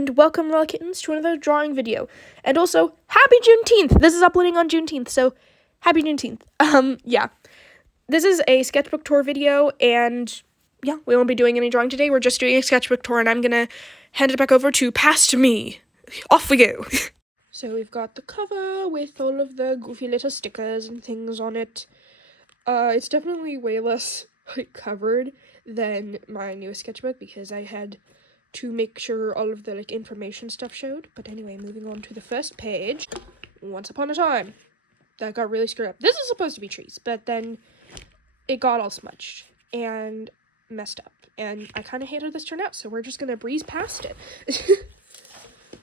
and welcome, little kittens, to another drawing video. And also, happy Juneteenth! This is uploading on Juneteenth, so happy Juneteenth. Yeah. This is a sketchbook tour video, and yeah, we won't be doing any drawing today. We're just doing a sketchbook tour, and I'm gonna hand it back over to Past Me. Off we go. So we've got the cover with all of the goofy little stickers and things on it. It's definitely way less covered than my newest sketchbook because I had to make sure all of the information stuff showed. But anyway, moving on to the first page. Once upon a time, that got really screwed up. This is supposed to be trees, but then it got all smudged and messed up, and I kind of hated this turnout, so we're just gonna breeze past it.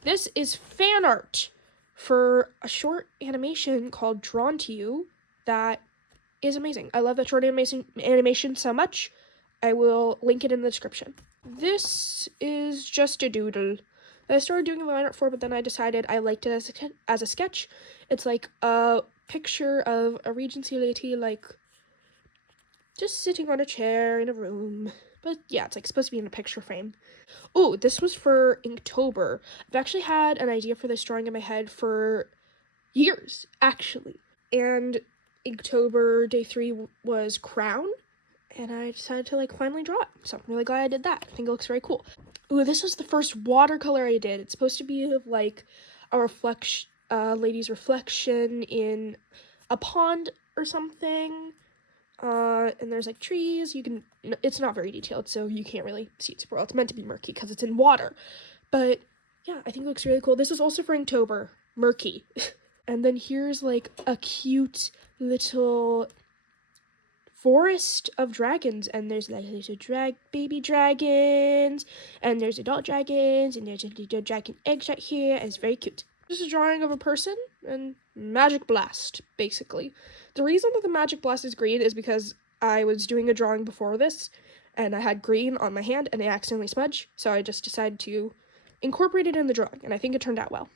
This is fan art for a short animation called Drawn to You that is amazing. I love that short animation so much. I will link it in the description. This is just a doodle that I started doing line art for, but then I decided I liked it as a sketch. It's like a picture of a Regency lady, like, just sitting on a chair in a room. But yeah, it's like supposed to be in a picture frame. Oh, this was for Inktober. I've actually had an idea for this drawing in my head for years, actually. And Inktober day 3 was Crown, and I decided to finally draw it. So I'm really glad I did that. I think it looks very cool. Ooh, this was the first watercolor I did. It's supposed to be like a reflection, lady's reflection in a pond or something. And there's like trees. It's not very detailed, so you can't really see it super well. It's meant to be murky because it's in water. But yeah, I think it looks really cool. This is also for Inktober, murky. And then here's like a cute little forest of dragons, and there's like little baby dragons, and there's adult dragons, and there's a little dragon eggs right here, and it's very cute. This is a drawing of a person and magic blast, basically. The reason that the magic blast is green is because I was doing a drawing before this, and I had green on my hand, and I accidentally smudged, so I just decided to incorporate it in the drawing, and I think it turned out well.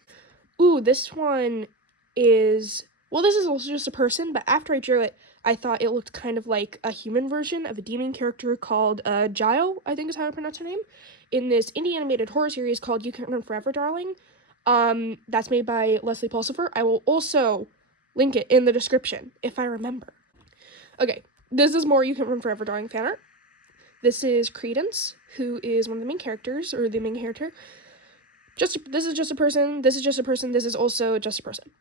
Ooh, this one is, well, this is also just a person, but after I drew it, I thought it looked kind of like a human version of a demon character called Gile, I think is how I pronounce her name, in this indie animated horror series called You Can't Run Forever, Darling. That's made by Leslie Pulsifer. I will also link it in the description if I remember. Okay, this is more You Can't Run Forever, Darling fan art. This is Credence, who is one of the main characters, or the main character. This is just a person, this is just a person, this is also just a person.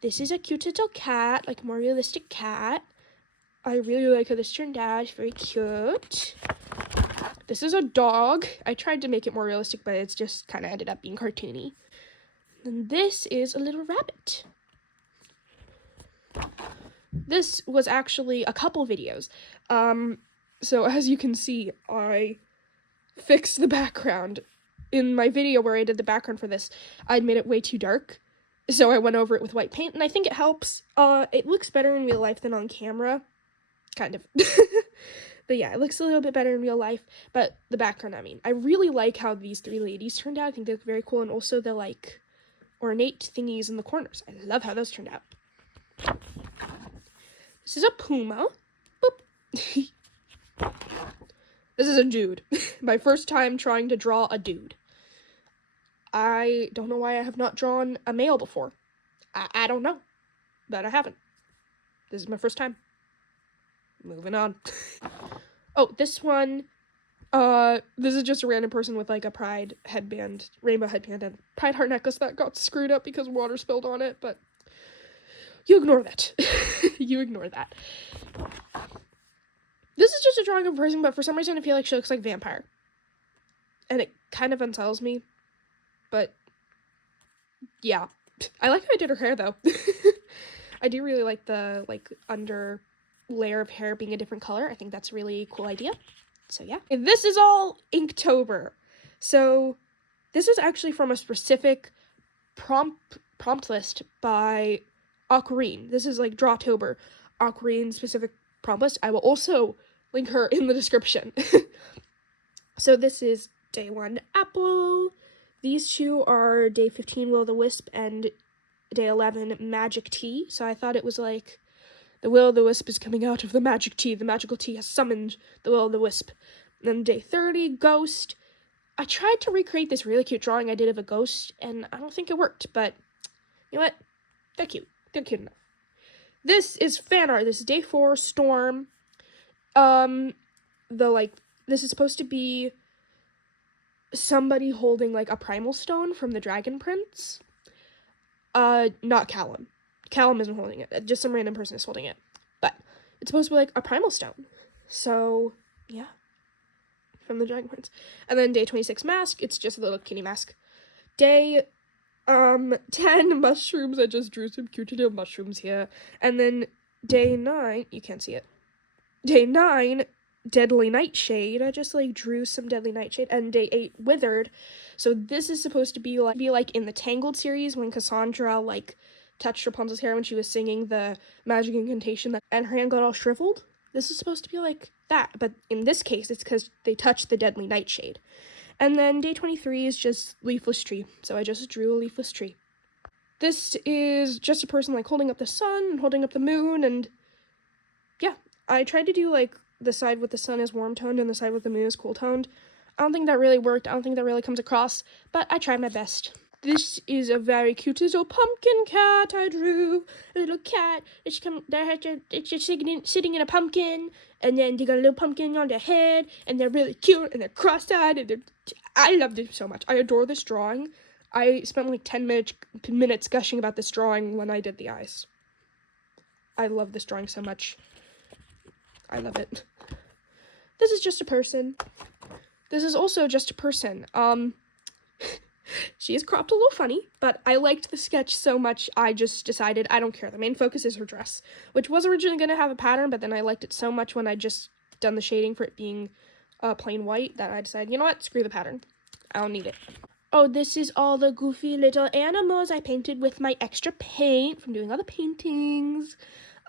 This is a cute little cat, like a more realistic cat. I really like how this turned out. It's very cute. This is a dog. I tried to make it more realistic, but it's just kind of ended up being cartoony. And this is a little rabbit. This was actually a couple videos. So as you can see, I fixed the background. In my video where I did the background for this, I'd made it way too dark. So I went over it with white paint, and I think it helps. It looks better in real life than on camera. Kind of. But yeah, it looks a little bit better in real life. But the background, I really like how these 3 ladies turned out. I think they look very cool. And also the, ornate thingies in the corners. I love how those turned out. This is a puma. Boop. This is a dude. My first time trying to draw a dude. I don't know why I have not drawn a male before. I don't know. But I haven't. This is my first time. Moving on. Oh, this one. This is just a random person with a pride headband, rainbow headband, and pride heart necklace that got screwed up because water spilled on it, but you ignore that. You ignore that. This is just a drawing of a person, but for some reason I feel like she looks like a vampire. And it kind of unsettles me. But yeah, I like how I did her hair though. I do really like the under layer of hair being a different color. I think that's a really cool idea. So yeah, and this is all Inktober. So this is actually from a specific prompt list by Aquarine. This is Drawtober, Aquarine specific prompt list. I will also link her in the description. So this is day 1 Apple. These 2 are day 15 Will-o'-the-Wisp and day 11 Magic Tea. So I thought it was like the Will-o'-the-Wisp is coming out of the magic tea. The magical tea has summoned the Will-o'-the-Wisp. Then day 30 Ghost. I tried to recreate this really cute drawing I did of a ghost, and I don't think it worked, but you know what? They're cute. They're cute enough. This is fan art. This is day 4, Storm. This is supposed to be somebody holding, like, a primal stone from the Dragon Prince. Not Callum. Callum isn't holding it. Just some random person is holding it. But it's supposed to be, like, a primal stone. So, yeah. From the Dragon Prince. And then day 26 mask. It's just a little kitty mask. Day 10 mushrooms. I just drew some cute little mushrooms here. And then day 9, you can't see it. Day 9, Deadly Nightshade. I just like drew some Deadly Nightshade. And day 8, Withered. So this is supposed to be like in the Tangled series when Cassandra like touched Rapunzel's hair when she was singing the magic incantation and her hand got all shriveled. This is supposed to be like that, but in this case it's because they touched the Deadly Nightshade. And then day 23 is just leafless tree. So I just drew a leafless tree. This is just a person like holding up the sun and holding up the moon, and yeah, I tried to do like the side with the sun is warm toned and the side with the moon is cool toned. I don't think that really worked. I don't think that really comes across, but I tried my best. This is a very cute little pumpkin cat I drew. A little cat. It's just sitting in a pumpkin, and then they got a little pumpkin on their head, and they're really cute, and they're cross-eyed, and I loved it so much. I adore this drawing. I spent like 10 minutes gushing about this drawing when I did the eyes. I love this drawing so much. I love it. This is just a person. This is also just a person. She is cropped a little funny, but I liked the sketch so much, I just decided I don't care. The main focus is her dress, which was originally going to have a pattern, but then I liked it so much when I just done the shading for it being plain white that I decided, you know what, screw the pattern. I don't need it. Oh, this is all the goofy little animals I painted with my extra paint from doing other paintings.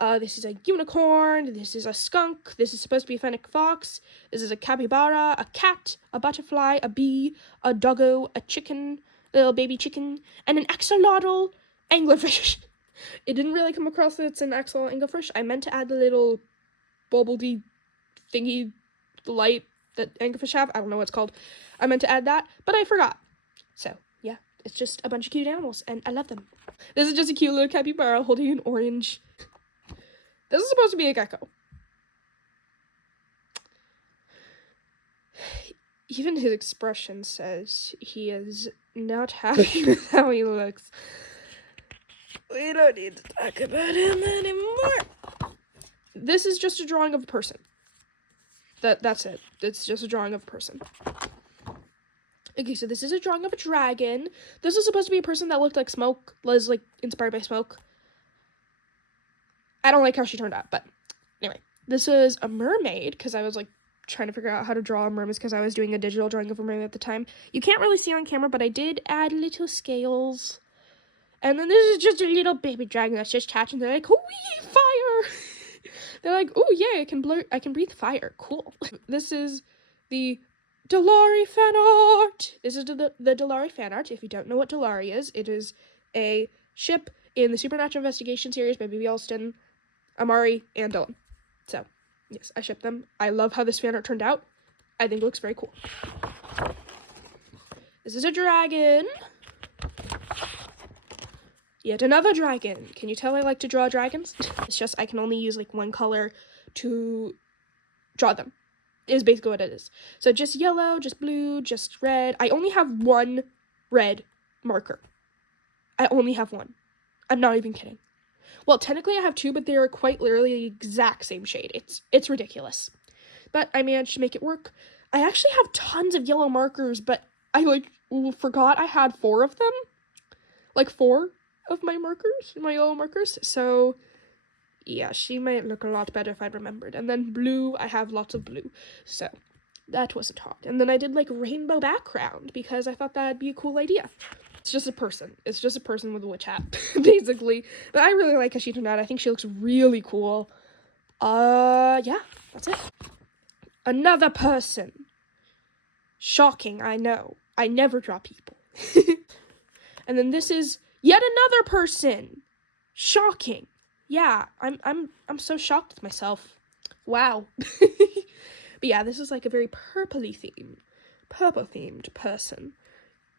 This is a unicorn, this is a skunk, this is supposed to be a fennec fox, this is a capybara, a cat, a butterfly, a bee, a doggo, a chicken, little baby chicken, and an axolotl anglerfish. It didn't really come across that it's an axolotl anglerfish. I meant to add the little bobbledy thingy light that anglerfish have. I don't know what it's called. I meant to add that, but I forgot. So, yeah, it's just a bunch of cute animals, and I love them. This is just a cute little capybara holding an orange. This is supposed to be a gecko. Even his expression says he is not happy with how he looks. We don't need to talk about him anymore. This is just a drawing of a person. That's it. It's just a drawing of a person. Okay, so this is a drawing of a dragon. This is supposed to be a person that looked like smoke, was like inspired by smoke. I don't like how she turned out, but anyway. This is a mermaid, because I was like trying to figure out how to draw a mermaid because I was doing a digital drawing of a mermaid at the time. You can't really see on camera, but I did add little scales. And then this is just a little baby dragon that's just hatching. They're like, "Ooh, fire!" They're like, "Oh yeah, I can breathe fire. Cool." This is the Dolari fan art. This is the Dolari fan art. If you don't know what Dolari is, it is a ship in the Supernatural Investigation series by B.B. Alston, Amari, and Dylan. So, yes, I ship them. I love how this fan art turned out. I think it looks very cool. This is a dragon. Yet another dragon. Can you tell I like to draw dragons? It's just I can only use like one color to draw them. Is basically what it is. So just yellow, just blue, just red. I only have one red marker. I only have one. I'm not even kidding. Well, technically I have two, but they are quite literally the exact same shade. It's ridiculous. But I managed to make it work. I actually have tons of yellow markers, but I forgot I had 4 of them. Like 4 of my markers, my yellow markers. So yeah, she might look a lot better if I remembered. And then blue, I have lots of blue. So that wasn't hard. And then I did like rainbow background because I thought that'd be a cool idea. It's just a person. It's just a person with a witch hat, basically. But I really like how she turned out. I think she looks really cool. Yeah, that's it. Another person. Shocking, I know. I never draw people. And then this is yet another person. Shocking. Yeah, I'm so shocked with myself. Wow. But yeah, this is like a very purpley theme. purple-themed person.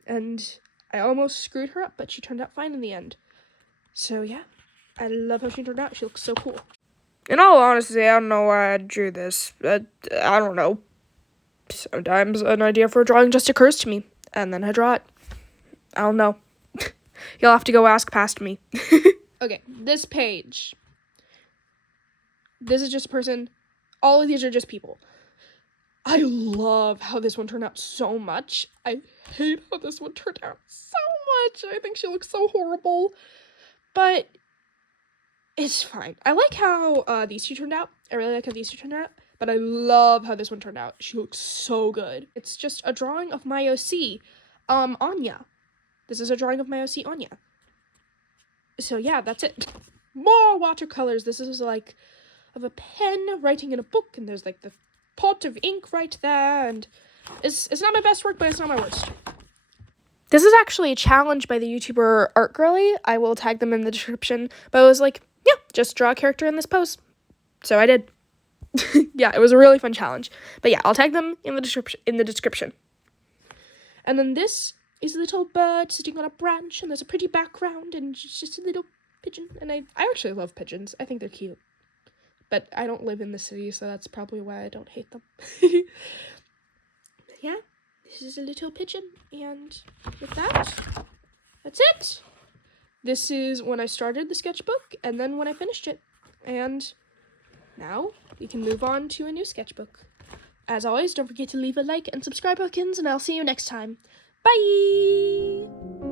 And I almost screwed her up, but she turned out fine in the end. So yeah, I love how she turned out. She looks so cool. In all honesty, I don't know why I drew this. I don't know. Sometimes an idea for a drawing just occurs to me, and then I draw it. I don't know. You'll have to go ask past me. Okay, this page. This is just a person. All of these are just people. I love how this one turned out so much. I hate how this one turned out so much. I think she looks so horrible. But it's fine. I like how these two turned out. I really like how these two turned out. But I love how this one turned out. She looks so good. It's just a drawing of my OC, Anya. This is a drawing of my OC, Anya. So yeah, that's it. More watercolors. This is like of a pen writing in a book, and there's like the pot of ink right there, and it's not my best work, but it's not my worst. This is actually a challenge by the YouTuber Art Girly. I will tag them in the description, but it was like, yeah, just draw a character in this pose. So I did. Yeah, it was a really fun challenge. But yeah, I'll tag them in the description. And then this is a little bird sitting on a branch, and there's a pretty background, and it's just a little pigeon. And I actually love pigeons. I think they're cute. But I don't live in the city, so that's probably why I don't hate them. Yeah, this is a little pigeon, and with that, that's it. This is when I started the sketchbook, and then when I finished it. And now we can move on to a new sketchbook. As always, don't forget to leave a like and subscribe, Bookins, and I'll see you next time. Bye!